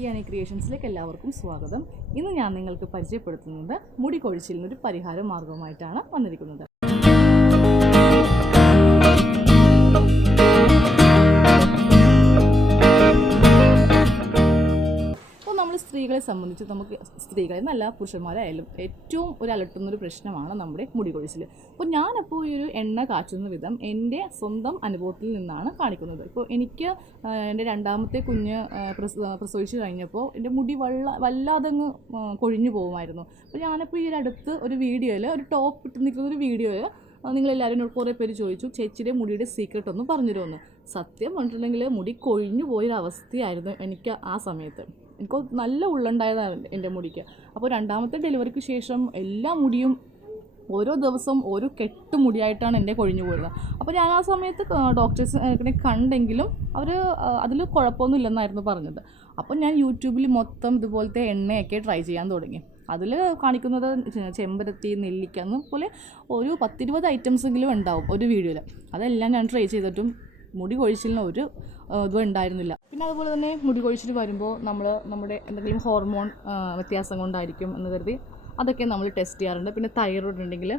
ഡിയാനി ക്രിയേഷൻസിലേക്ക് എല്ലാവർക്കും സ്വാഗതം. ഇന്ന് ഞാൻ നിങ്ങൾക്ക് പരിചയപ്പെടുത്തുന്നത് മുടി കൊഴിച്ചിലിനൊരു പരിഹാര മാർഗവുമായിട്ടാണ് വന്നിരിക്കുന്നത്. സ്ത്രീകളെ സംബന്ധിച്ച് നമുക്ക് സ്ത്രീകളെ നല്ല പുരുഷന്മാരായാലും ഏറ്റവും അലട്ടുന്നൊരു പ്രശ്നമാണ് നമ്മുടെ മുടി കൊഴിച്ചിൽ. അപ്പോൾ ഞാനപ്പോൾ ഈ ഒരു എണ്ണ കാച്ചുന്ന വിധം എൻ്റെ സ്വന്തം അനുഭവത്തിൽ നിന്നാണ് കാണിക്കുന്നത്. ഇപ്പോൾ എനിക്ക് എൻ്റെ രണ്ടാമത്തെ കുഞ്ഞ് പ്രസവിച്ച് കഴിഞ്ഞപ്പോൾ എൻ്റെ മുടി വല്ലാതെ അങ്ങ് കൊഴിഞ്ഞു പോകുമായിരുന്നു. അപ്പോൾ ഞാനപ്പോൾ ഈ അടുത്ത് ഒരു വീഡിയോയിൽ ഒരു ടോപ്പ് ഇട്ട് നിൽക്കുന്നൊരു വീഡിയോയിൽ നിങ്ങളെല്ലാവരും കുറേ പേര് ചോദിച്ചു, ചേച്ചിയുടെ മുടിയുടെ സീക്രട്ട് ഒന്ന് പറഞ്ഞു തരുമെന്ന്. സത്യം പറഞ്ഞിട്ടുണ്ടെങ്കിൽ മുടി കൊഴിഞ്ഞു പോയൊരവസ്ഥയായിരുന്നു എനിക്ക് ആ സമയത്ത്. എനിക്ക് നല്ല ഉള്ളുണ്ടായതാണ് എൻ്റെ മുടിക്ക്. അപ്പോൾ രണ്ടാമത്തെ ഡെലിവറിക്ക് ശേഷം എല്ലാ മുടിയും ഓരോ ദിവസം ഓരോ കെട്ട് മുടിയായിട്ടാണ് എൻ്റെ കൊഴിഞ്ഞു പോരുന്നത്. അപ്പോൾ ഞാൻ ആ സമയത്ത് ഡോക്ടേഴ്സിനെ കണ്ടെങ്കിലും അവർ അതിൽ കുഴപ്പമൊന്നും ഇല്ലെന്നായിരുന്നു പറഞ്ഞത്. അപ്പോൾ ഞാൻ യൂട്യൂബിൽ മൊത്തം ഇതുപോലത്തെ എണ്ണയൊക്കെ ട്രൈ ചെയ്യാൻ തുടങ്ങി. അതിൽ കാണിക്കുന്നത് ചെമ്പരത്തി, നെല്ലിക്ക എന്നപോലെ ഒരു 10-20 ഐറ്റംസെങ്കിലും ഉണ്ടാവും ഒരു വീഡിയോയിൽ. അതെല്ലാം ഞാൻ ട്രൈ ചെയ്തിട്ടും മുടി കൊഴിച്ചിലിന് ഒരു ഇതും ഉണ്ടായിരുന്നില്ല. പിന്നെ അതുപോലെ തന്നെ മുടി കൊഴിച്ചിൽ വരുമ്പോൾ നമ്മുടെ എന്തെങ്കിലും ഹോർമോൺ വ്യത്യാസം കൊണ്ടായിരിക്കും എന്ന് കരുതി അതൊക്കെ നമ്മൾ ടെസ്റ്റ് ചെയ്യാറുണ്ട്. പിന്നെ തൈറോയ്ഡ് ഉണ്ടെങ്കിൽ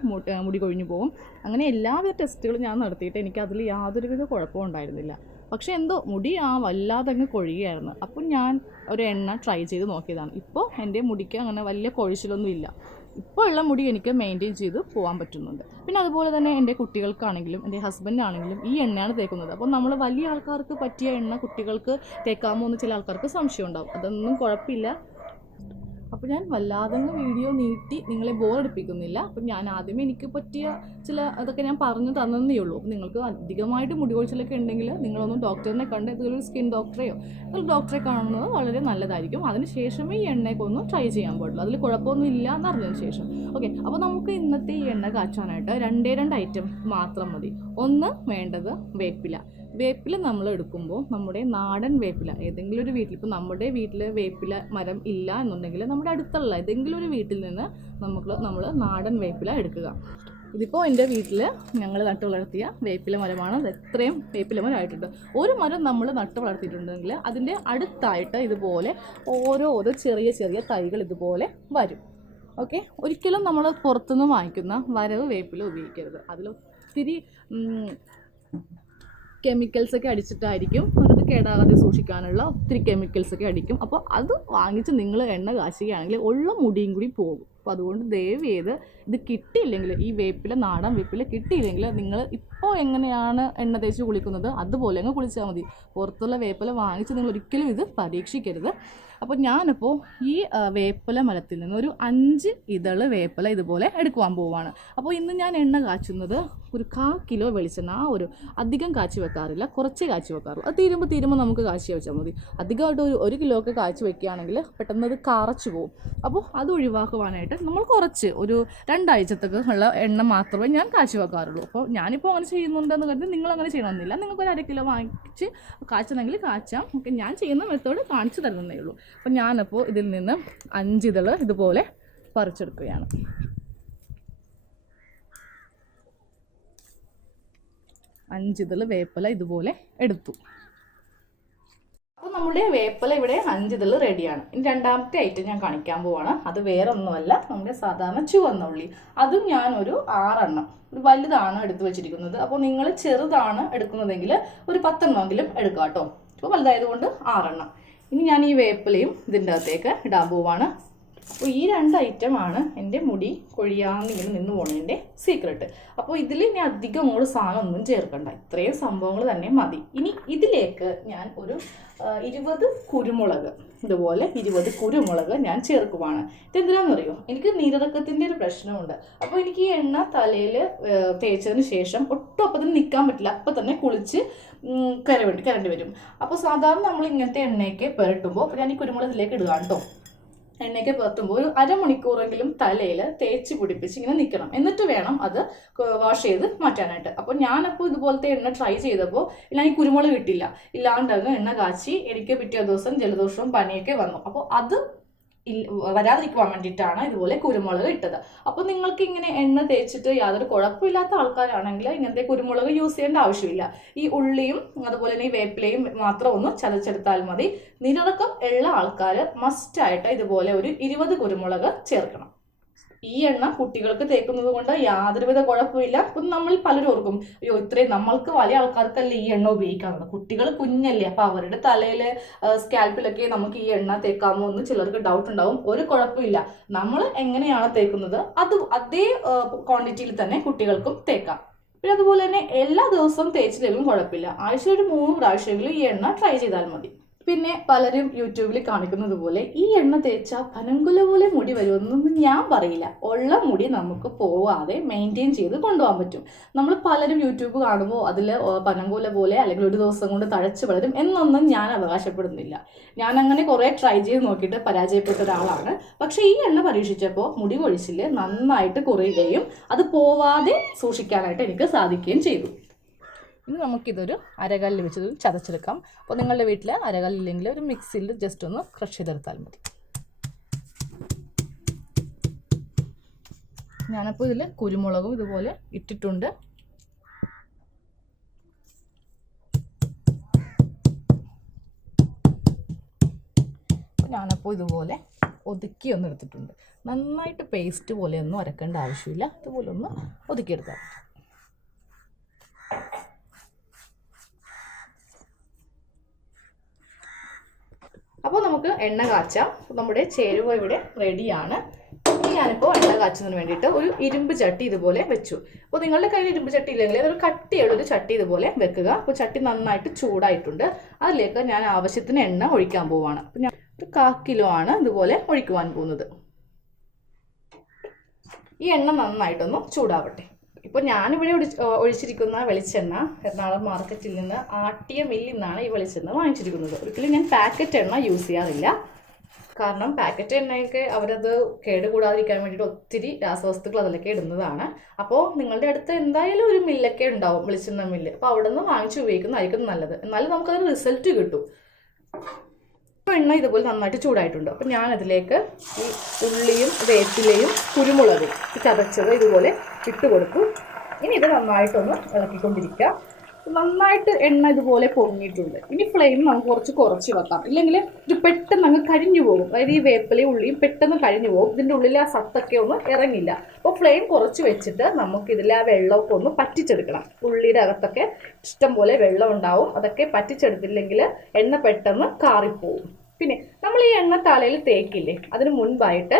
മുടി കൊഴിഞ്ഞു പോകും. അങ്ങനെ എല്ലാവിധ ടെസ്റ്റുകളും ഞാൻ നടത്തിയിട്ട് എനിക്ക് അതിൽ യാതൊരുവിധ കുഴപ്പവും ഉണ്ടായിരുന്നില്ല. പക്ഷേ എന്തോ മുടി വല്ലാതെ അങ്ങ് കൊഴിയുകയായിരുന്നു. അപ്പം ഞാൻ ഒരു എണ്ണ ട്രൈ ചെയ്ത് നോക്കിയതാണ്. ഇപ്പോൾ എൻ്റെ മുടിക്ക് അങ്ങനെ വലിയ കൊഴിച്ചിലൊന്നും ഇല്ല. ഇപ്പോൾ ഉള്ള മുടി എനിക്ക് മെയിൻറ്റെയിൻ ചെയ്ത് പോകാൻ പറ്റുന്നുണ്ട്. പിന്നെ അതുപോലെ തന്നെ എൻ്റെ കുട്ടികൾക്കാണെങ്കിലും എൻ്റെ ഹസ്ബൻഡാണെങ്കിലും ഈ എണ്ണയാണ് തേക്കുന്നത്. അപ്പോൾ നമ്മൾ വലിയ ആൾക്കാർക്ക് പറ്റിയ എണ്ണ കുട്ടികൾക്ക് തേക്കാമോ എന്ന് ചില ആൾക്കാർക്ക് സംശയം ഉണ്ടാവും. അതൊന്നും കുഴപ്പമില്ല. അപ്പോൾ ഞാൻ വല്ലാതെ വീഡിയോ നീട്ടി നിങ്ങളെ ബോറടിപ്പിക്കുന്നില്ല. അപ്പം ഞാൻ ആദ്യമേ എനിക്ക് പറ്റിയ ചില അതൊക്കെ ഞാൻ പറഞ്ഞു തന്നതേ ഉള്ളൂ. അപ്പോൾ നിങ്ങൾക്ക് അധികമായിട്ട് മുടി കൊഴിച്ചിലൊക്കെ ഉണ്ടെങ്കിൽ നിങ്ങളൊന്നും ഡോക്ടറിനെ കണ്ട് ഇതൊരു സ്കിൻ ഡോക്ടറെയോ ഒരു ഡോക്ടറെ കാണുന്നത് വളരെ നല്ലതായിരിക്കും. അതിന് ശേഷമേ ഈ എണ്ണയൊക്കെ ഒന്ന് ട്രൈ ചെയ്യാൻ പാടുള്ളൂ. അതിൽ കുഴപ്പമൊന്നും ഇല്ല എന്നറിഞ്ഞതിന് ശേഷം. ഓക്കെ, അപ്പോൾ നമുക്ക് ഇന്നത്തെ ഈ എണ്ണ കാച്ചാനായിട്ട് 2 ഐറ്റം മാത്രം മതി. ഒന്ന് വേണ്ടത് വേപ്പില നമ്മൾ എടുക്കുമ്പോൾ നമ്മുടെ നാടൻ വേപ്പില ഏതെങ്കിലും ഒരു വീട്ടിൽ, ഇപ്പോൾ നമ്മുടെ വീട്ടിൽ വേപ്പില മരം ഇല്ല എന്നുണ്ടെങ്കിൽ നമ്മുടെ അടുത്തുള്ള ഏതെങ്കിലും ഒരു വീട്ടിൽ നിന്ന് നമ്മൾ നാടൻ വേപ്പില എടുക്കുക. ഇതിപ്പോൾ എൻ്റെ വീട്ടിൽ ഞങ്ങൾ നട്ടു വളർത്തിയ വേപ്പില മരമാണ്. അത് എത്രയും വേപ്പില മരമായിട്ടുണ്ട്. ഒരു മരം നമ്മൾ നട്ടു വളർത്തിയിട്ടുണ്ടെങ്കിൽ അതിൻ്റെ അടുത്തായിട്ട് ഇതുപോലെ ഓരോ ചെറിയ തൈകൾ ഇതുപോലെ വരും. ഓക്കെ, ഒരിക്കലും നമ്മൾ പുറത്തുനിന്ന് വാങ്ങിക്കുന്ന വരവ് വേപ്പില ഉപയോഗിക്കരുത്. അതിലൊത്തിരി കെമിക്കൽസൊക്കെ അടിച്ചിട്ടായിരിക്കും അത് കേടാകാതെ സൂക്ഷിക്കാനുള്ള ഒത്തിരി കെമിക്കൽസൊക്കെ അടിക്കും. അപ്പോൾ അത് വാങ്ങിച്ച് നിങ്ങൾ എണ്ണ കാച്ചുകയാണെങ്കിൽ ഉള്ള മുടിയും കൂടി പോകും. അപ്പോൾ അതുകൊണ്ട് ദയവ് ചെയ്ത് ഇത് കിട്ടിയില്ലെങ്കിൽ, ഈ നാടൻ വേപ്പില കിട്ടിയില്ലെങ്കിൽ നിങ്ങൾ ഇപ്പോൾ എങ്ങനെയാണ് എണ്ണ തേച്ച് കുളിക്കുന്നത് അതുപോലെ അങ്ങ് കുളിച്ചാൽ മതി. പുറത്തുള്ള വേപ്പില വാങ്ങിച്ച് നിങ്ങൾ ഒരിക്കലും ഇത് പരീക്ഷിക്കരുത്. അപ്പോൾ ഞാനിപ്പോൾ ഈ വേപ്പില മരത്തിൽ നിന്ന് ഒരു 5 ഇതള് വേപ്പില ഇതുപോലെ എടുക്കുവാൻ പോവുകയാണ്. അപ്പോൾ ഇന്ന് ഞാൻ എണ്ണ കാച്ചുന്നത് ഒരു 1/4 കിലോ വെളിച്ചെണ്ണ. അധികം കാച്ചി വെക്കാറില്ല, കുറച്ചേ കാച്ചി വെക്കാറുള്ളൂ. അത് തീരുമ്പോൾ നമുക്ക് കാച്ചി വെച്ചാൽ മതി. അധികമായിട്ട് 1 കിലോ ഒക്കെ കാച്ചി വെക്കുകയാണെങ്കിൽ പെട്ടെന്ന് അത് കറച്ചു പോകും. അപ്പോൾ അത് ഒഴിവാക്കുവാനായിട്ട് നമ്മൾ കുറച്ച് ഒരു 2 ആഴ്ചത്തേക്ക് ഉള്ള എണ്ണ മാത്രമേ ഞാൻ കാച്ചി വെക്കാറുള്ളൂ. അപ്പോൾ ഞാനിപ്പോൾ അങ്ങനെ ചെയ്യുന്നുണ്ടെന്ന് കരുതി നിങ്ങൾ അങ്ങനെ ചെയ്യണമെന്നില്ല. നിങ്ങൾക്ക് ഒരു 1/2 കിലോ വാങ്ങിച്ച് കാച്ചണമെങ്കിൽ കാച്ചാം. ഓക്കെ, ഞാൻ ചെയ്യുന്ന മെത്തേഡ് കാണിച്ചു തരുന്നതേ ഉള്ളൂ. അപ്പോൾ ഞാനപ്പോൾ ഇതിൽ നിന്ന് 5 ഇതള് ഇതുപോലെ പറിച്ചെടുക്കുകയാണ്. വേപ്പില ഇതുപോലെ എടുത്തു. അപ്പോൾ നമ്മുടെ വേപ്പില ഇവിടെ 5 ഇതള് റെഡിയാണ്. ഇനി രണ്ടാമത്തെ ഐറ്റം ഞാൻ കാണിക്കാൻ പോവാണ്. അത് വേറെ ഒന്നുമല്ല, നമ്മുടെ സാധാരണ ചുവന്ന ഉള്ളി. അതും ഞാൻ ഒരു 6 എണ്ണം, ഒരു വലുതാണ് എടുത്തു വെച്ചിരിക്കുന്നത്. അപ്പോൾ നിങ്ങൾ ചെറുതാണ് എടുക്കുന്നതെങ്കിൽ ഒരു 10 എണ്ണമെങ്കിലും എടുക്കാം കേട്ടോ. ഇപ്പോൾ വലുതായതുകൊണ്ട് 6 എണ്ണം. ഇനി ഞാൻ ഈ വേപ്പിലയും ഇതിൻ്റെ അകത്തേക്ക് ഇടാൻ പോവാണ്. അപ്പോൾ ഈ 2 ഐറ്റമാണ് എൻ്റെ മുടി കൊഴിയാന്നിങ്ങനെ നിന്ന് പോകുന്നതിൻ്റെ സീക്രട്ട്. അപ്പോൾ ഇതിൽ ഇനി അധികം സാധനം ഒന്നും ചേർക്കണ്ട, ഇത്രയും സംഭവങ്ങൾ തന്നെ മതി. ഇനി ഇതിലേക്ക് ഞാൻ ഒരു 20 കുരുമുളക്, ഇതുപോലെ 20 കുരുമുളക് ഞാൻ ചേർക്കുവാണ്. ഇതെന്തിനാണെന്ന് അറിയോ, എനിക്ക് നീരിറക്കത്തിൻ്റെ ഒരു പ്രശ്നമുണ്ട്. അപ്പോൾ എനിക്ക് ഈ എണ്ണ തലയിൽ തേച്ചതിന് ശേഷം ഒട്ടും അപ്പം തന്നെ നിൽക്കാൻ പറ്റില്ല. അപ്പം തന്നെ കുളിച്ച് കരണ്ടി വരും. അപ്പോൾ സാധാരണ നമ്മൾ ഇങ്ങനത്തെ എണ്ണയൊക്കെ പുരട്ടുമ്പോൾ, ഞാൻ ഈ കുരുമുളക് ഇതിലേക്ക് ഇടുക കേട്ടോ. എണ്ണയൊക്കെ പുരട്ടുമ്പോൾ ഒരു 1/2 മണിക്കൂറെങ്കിലും തലയിൽ തേച്ച് പിടിപ്പിച്ച് ഇങ്ങനെ നിൽക്കണം. എന്നിട്ട് വേണം അത് വാഷ് ചെയ്ത് മാറ്റാനായിട്ട്. അപ്പോൾ ഞാനപ്പോൾ ഇതുപോലത്തെ എണ്ണ ട്രൈ ചെയ്തപ്പോൾ ഞാൻ ഈ കുരുമുളക് കിട്ടില്ല, ഇല്ലാണ്ടങ്ങ് എണ്ണ കാച്ചി എനിക്ക് പിറ്റേ ദിവസം ജലദോഷവും പനിയൊക്കെ വന്നു. അപ്പോൾ അത് വരാതിരിക്കുവാൻ വേണ്ടിയിട്ടാണ് ഇതുപോലെ കുരുമുളക് ഇട്ടത്. അപ്പോൾ നിങ്ങൾക്ക് ഇങ്ങനെ എണ്ണ തേച്ചിട്ട് യാതൊരു കുഴപ്പമില്ലാത്ത ആൾക്കാരാണെങ്കിൽ ഇങ്ങനത്തെ കുരുമുളക് യൂസ് ചെയ്യേണ്ട ആവശ്യമില്ല. ഈ ഉള്ളിയും അതുപോലെ തന്നെ ഈ വേപ്പിലയും മാത്രം ഒന്ന് ചതച്ചെടുത്താൽ മതി. നീരിറക്കം ഉള്ള ആൾക്കാർ മസ്റ്റായിട്ട് ഇതുപോലെ ഒരു 20 കുരുമുളക് ചേർക്കണം. ഈ എണ്ണ കുട്ടികൾക്ക് തേക്കുന്നത് കൊണ്ട് യാതൊരുവിധ കുഴപ്പമില്ല. അപ്പം നമ്മൾ പലരും ഓർക്കും, അയ്യോ ഇത്രയും നമ്മൾക്ക് വലിയ ആൾക്കാർക്കല്ലേ ഈ എണ്ണ ഉപയോഗിക്കാറുള്ളത്, കുട്ടികൾ കുഞ്ഞല്ലേ, അപ്പൊ അവരുടെ തലയിൽ സ്കാൽപ്പിലൊക്കെ നമുക്ക് ഈ എണ്ണ തേക്കാമോ എന്ന് ചിലർക്ക് ഡൗട്ട് ഉണ്ടാവും. ഒരു കുഴപ്പമില്ല, നമ്മൾ എങ്ങനെയാണ് തേക്കുന്നത് അതേ ക്വാണ്ടിറ്റിയിൽ തന്നെ കുട്ടികൾക്കും തേക്കാം. പിന്നെ അതുപോലെ തന്നെ എല്ലാ ദിവസവും തേച്ചില്ലെങ്കിലും കുഴപ്പമില്ല, ആഴ്ച ഒരു 3 പ്രാവശ്യമെങ്കിലും ഈ എണ്ണ ട്രൈ ചെയ്താൽ മതി. പിന്നെ പലരും യൂട്യൂബിൽ കാണിക്കുന്നത് പോലെ ഈ എണ്ണ തേച്ചാൽ പനങ്കുല പോലെ മുടി വരുമെന്നൊന്നും ഞാൻ പറയില്ല. ഉള്ള മുടി നമുക്ക് പോവാതെ മെയിൻറ്റെയിൻ ചെയ്ത് കൊണ്ടുപോകാൻ പറ്റും. നമ്മൾ പലരും യൂട്യൂബ് കാണുമ്പോൾ അതിൽ പനങ്കുല പോലെ അല്ലെങ്കിൽ ഒരു ദിവസം കൊണ്ട് തഴച്ച് വളരും എന്നൊന്നും ഞാൻ അവകാശപ്പെടുന്നില്ല. ഞാൻ അങ്ങനെ കുറേ ട്രൈ ചെയ്ത് നോക്കിയിട്ട് പരാജയപ്പെട്ട ഒരാളാണ്. പക്ഷേ ഈ എണ്ണ പരീക്ഷിച്ചപ്പോൾ മുടി കൊഴിച്ചിൽ നന്നായിട്ട് കുറയുകയും അത് പോവാതെ സൂക്ഷിക്കാനായിട്ട് എനിക്ക് സാധിക്കുകയും ചെയ്തു. ഇനി നമുക്കിതൊരു അരകല്ലിൽ വെച്ച് ചതച്ചെടുക്കാം. അപ്പോൾ നിങ്ങളുടെ വീട്ടിൽ അരകല്ലില്ലെങ്കിൽ ഒരു മിക്സിയിൽ ജസ്റ്റ് ഒന്ന് ക്രഷ് ചെയ്തെടുത്താൽ മതി. ഞാനപ്പോൾ ഇതിൽ കുരുമുളകും ഇതുപോലെ ഇട്ടിട്ടുണ്ട്. ഞാനപ്പോൾ ഇതുപോലെ ഒതുക്കി ഒന്ന് എടുത്തിട്ടുണ്ട്. നന്നായിട്ട് പേസ്റ്റ് പോലെയൊന്നും അരക്കേണ്ട ആവശ്യമില്ല, ഇതുപോലെ ഒന്ന് ഒതുക്കിയെടുത്താൽ. അപ്പോൾ നമുക്ക് എണ്ണ കാച്ചാം. നമ്മുടെ ചേരുവ ഇവിടെ റെഡിയാണ്. ഞാനിപ്പോൾ എണ്ണ കാച്ചുന്നതിന് വേണ്ടിയിട്ട് ഒരു ഇരുമ്പ് ചട്ടി ഇതുപോലെ വെച്ചു. അപ്പോൾ നിങ്ങളുടെ കയ്യിൽ ഇരുമ്പ് ചട്ടി ഇല്ലെങ്കിൽ അതൊരു കട്ടിയുള്ളൊരു ചട്ടി ഇതുപോലെ വെക്കുക. അപ്പോൾ ചട്ടി നന്നായിട്ട് ചൂടായിട്ടുണ്ട്. അതിലേക്ക് ഞാൻ ആവശ്യത്തിന് എണ്ണ ഒഴിക്കാൻ പോവുകയാണ്. അപ്പോൾ ഞാൻ ഒരു 1/4 കിലോ ആണ് ഇതുപോലെ ഒഴിക്കുവാൻ പോകുന്നത്. ഈ എണ്ണ നന്നായിട്ടൊന്ന് ചൂടാവട്ടെ. ഇപ്പോൾ ഞാനിവിടെ ഒഴിച്ചിരിക്കുന്ന വെളിച്ചെണ്ണ എറണാകുളം മാർക്കറ്റിൽ നിന്ന് ആട്ടിയ മില്ലിൽ നിന്നാണ് ഈ വെളിച്ചെണ്ണ വാങ്ങിച്ചിരിക്കുന്നത്. ഒരിക്കലും ഞാൻ പാക്കറ്റ് എണ്ണ യൂസ് ചെയ്യാറില്ല. കാരണം പാക്കറ്റ് എണ്ണയൊക്കെ അവരത് കേടുകൂടാതിരിക്കാൻ വേണ്ടിയിട്ട് ഒത്തിരി രാസവസ്തുക്കൾ അതിലൊക്കെ ഇടുന്നതാണ്. അപ്പോൾ നിങ്ങളുടെ അടുത്ത് എന്തായാലും ഒരു മില്ലൊക്കെ ഉണ്ടാവും, വെളിച്ചെണ്ണ മില്ല്. അപ്പോൾ അവിടെ നിന്ന് വാങ്ങിച്ച് ഉപയോഗിക്കുന്നതായിരിക്കും നല്ലത്. എന്നാലും നമുക്കതിന് റിസൾട്ട് കിട്ടും. അപ്പോൾ എണ്ണ ഇതുപോലെ നന്നായിട്ട് ചൂടായിട്ടുണ്ട്. അപ്പം ഞാനതിലേക്ക് ഈ ഉള്ളിയും വേപ്പിലയും കുരുമുളകും ചതച്ചത് ഇതുപോലെ ഇട്ട് കൊടുത്തു. ഇനി ഇത് നന്നായിട്ടൊന്ന് ഇളക്കിക്കൊണ്ടിരിക്കുക. നന്നായിട്ട് എണ്ണ ഇതുപോലെ പൊങ്ങിയിട്ടുണ്ട്. ഇനി ഫ്ലെയിം നമുക്ക് കുറച്ച് വെക്കാം, ഇല്ലെങ്കിൽ ഇത് പെട്ടെന്ന് അങ്ങ് കരിഞ്ഞു പോകും. അതായത് ഈ വേപ്പിലയും ഉള്ളിയും പെട്ടെന്ന് കരിഞ്ഞു പോകും. ഇതിൻ്റെ ഉള്ളിൽ ആ സത്തൊക്കെ ഒന്നും ഇറങ്ങില്ല. അപ്പോൾ ഫ്ലെയിം കുറച്ച് വെച്ചിട്ട് നമുക്കിതിൽ ആ വെള്ളമൊക്കെ ഒന്ന് പറ്റിച്ചെടുക്കണം. ഉള്ളിയുടെ അകത്തൊക്കെ ഇഷ്ടം പോലെ വെള്ളം ഉണ്ടാവും. അതൊക്കെ പറ്റിച്ചെടുത്തില്ലെങ്കിൽ എണ്ണ പെട്ടെന്ന് കാറിപ്പോവും. പിന്നെ നമ്മൾ ഈ എണ്ണ തലയിൽ തേക്കില്ലേ, അതിന് മുൻപായിട്ട്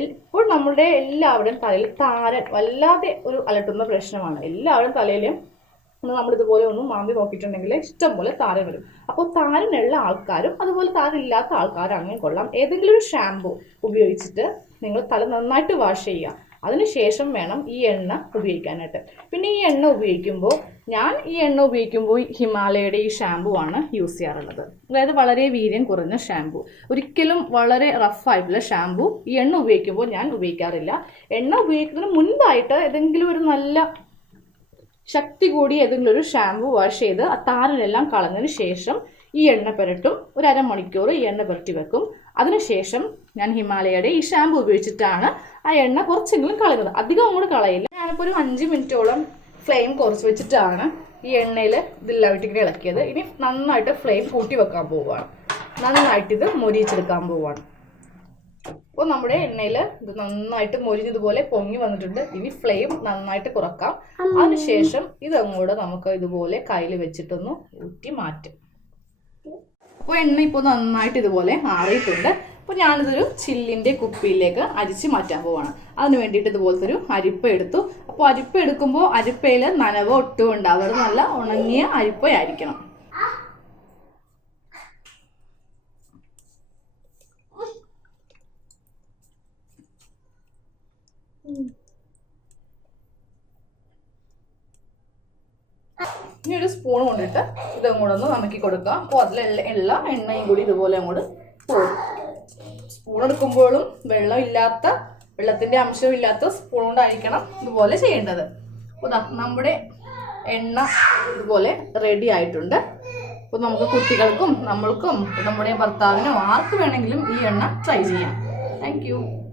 ഇപ്പോൾ നമ്മുടെ എല്ലാവരുടെയും തലയിൽ താരൻ വല്ലാതെ ഒരു അലട്ടുന്ന പ്രശ്നമാണ്. എല്ലാവരും തലയിലും നമ്മളിതുപോലെ ഒന്ന് മാന്തി നോക്കിയിട്ടുണ്ടെങ്കിൽ ഇഷ്ടംപോലെ താരൻ വരും. അപ്പോൾ താരനുള്ള ആൾക്കാരും അതുപോലെ താരനില്ലാത്ത ആൾക്കാരും അങ്ങനെ കൊള്ളാം. ഏതെങ്കിലും ഒരു ഷാമ്പു ഉപയോഗിച്ചിട്ട് നിങ്ങൾ തല നന്നായിട്ട് വാഷ് ചെയ്യുക. അതിനുശേഷം വേണം ഈ എണ്ണ ഉപയോഗിക്കാനായിട്ട്. പിന്നെ ഈ എണ്ണ ഉപയോഗിക്കുമ്പോൾ ഞാൻ ഹിമാലയയുടെ ഈ ഷാമ്പു ആണ് യൂസ് ചെയ്യാറുള്ളത്. അതായത് വളരെ വീര്യം കുറഞ്ഞ ഷാമ്പു. ഒരിക്കലും വളരെ റഫായിട്ടുള്ള ഷാമ്പു ഈ എണ്ണ ഉപയോഗിക്കുമ്പോൾ ഞാൻ ഉപയോഗിക്കാറില്ല. എണ്ണ ഉപയോഗിക്കുന്നതിന് മുൻപായിട്ട് ഏതെങ്കിലും ഒരു നല്ല ശക്തി കൂടി ഏതെങ്കിലും ഒരു ഷാമ്പു വാഷ് ചെയ്ത് ആ താരനെല്ലാം കളഞ്ഞതിന് ശേഷം ഈ എണ്ണ പുരട്ടും. ഒരു അരമണിക്കൂർ ഈ എണ്ണ പുരട്ടി വെക്കും. അതിനുശേഷം ഞാൻ ഹിമാലയയുടെ ഈ ഷാമ്പു ഉപയോഗിച്ചിട്ടാണ് ആ എണ്ണ കുറച്ചെങ്കിലും കളയുന്നത്. അധികം അങ്ങോട്ട് കളയില്ല. ഞാനിപ്പോൾ ഒരു 5 മിനിറ്റോളം ഫ്ലെയിം കുറച്ച് വെച്ചിട്ടാണ് ഈ എണ്ണയിൽ ഇതെല്ലാം ഇട്ടിങ്ങനെ ഇളക്കിയത്. ഇനി നന്നായിട്ട് ഫ്ലെയിം കൂട്ടി വെക്കാൻ പോവുകയാണ്. നന്നായിട്ട് ഇത് മൊരിയിച്ചെടുക്കാൻ പോവുകയാണ്. അപ്പോൾ നമ്മുടെ എണ്ണയിൽ ഇത് നന്നായിട്ട് മൊരിഞ്ഞതുപോലെ പൊങ്ങി വന്നിട്ടുണ്ട്. ഇനി ഫ്ലെയിം നന്നായിട്ട് കുറക്കാം. അതിനുശേഷം ഇതങ്ങോട്ട് നമുക്ക് ഇതുപോലെ കയ്യിൽ വെച്ചിട്ടൊന്ന് ഊറ്റി മാറ്റും. അപ്പോൾ എണ്ണ ഇപ്പോൾ നന്നായിട്ട് ഇതുപോലെ ആറിയിട്ടുണ്ട്. അപ്പോൾ ഞാനിതൊരു ചില്ലിൻ്റെ കുപ്പിയിലേക്ക് അരിച്ച് മാറ്റാൻ പോവാണ്. അതിന് വേണ്ടിയിട്ട് ഇതുപോലത്തെ ഒരു അരിപ്പ എടുത്തു. അപ്പോൾ അരിപ്പ എടുക്കുമ്പോൾ അരിപ്പയിൽ നനവ് ഒട്ടും ഉണ്ടാവരുത്, നല്ല ഉണങ്ങിയ അരിപ്പയായിരിക്കണം. ഇനി ഒരു സ്പൂൺ കൊണ്ടിട്ട് ഇതങ്ങോട്ട് ഒന്ന് നനക്കി കൊടുക്കാം. അപ്പോൾ അതിലുള്ള എണ്ണയും കൂടി ഇതുപോലെ അങ്ങോട്ട് പോകും. സ്പൂൺ എടുക്കുമ്പോഴും വെള്ളത്തിൻ്റെ അംശമില്ലാത്ത സ്പൂൺ കൊണ്ടായിരിക്കണം ഇതുപോലെ ചെയ്യേണ്ടത്. അപ്പോൾ നമ്മുടെ എണ്ണ ഇതുപോലെ റെഡി ആയിട്ടുണ്ട്. അപ്പോൾ നമുക്ക് കുട്ടികൾക്കും നമ്മൾക്കും നമ്മുടെ ഭർത്താവിനും ആർക്ക് വേണമെങ്കിലും ഈ എണ്ണ ട്രൈ ചെയ്യാം. Thank you.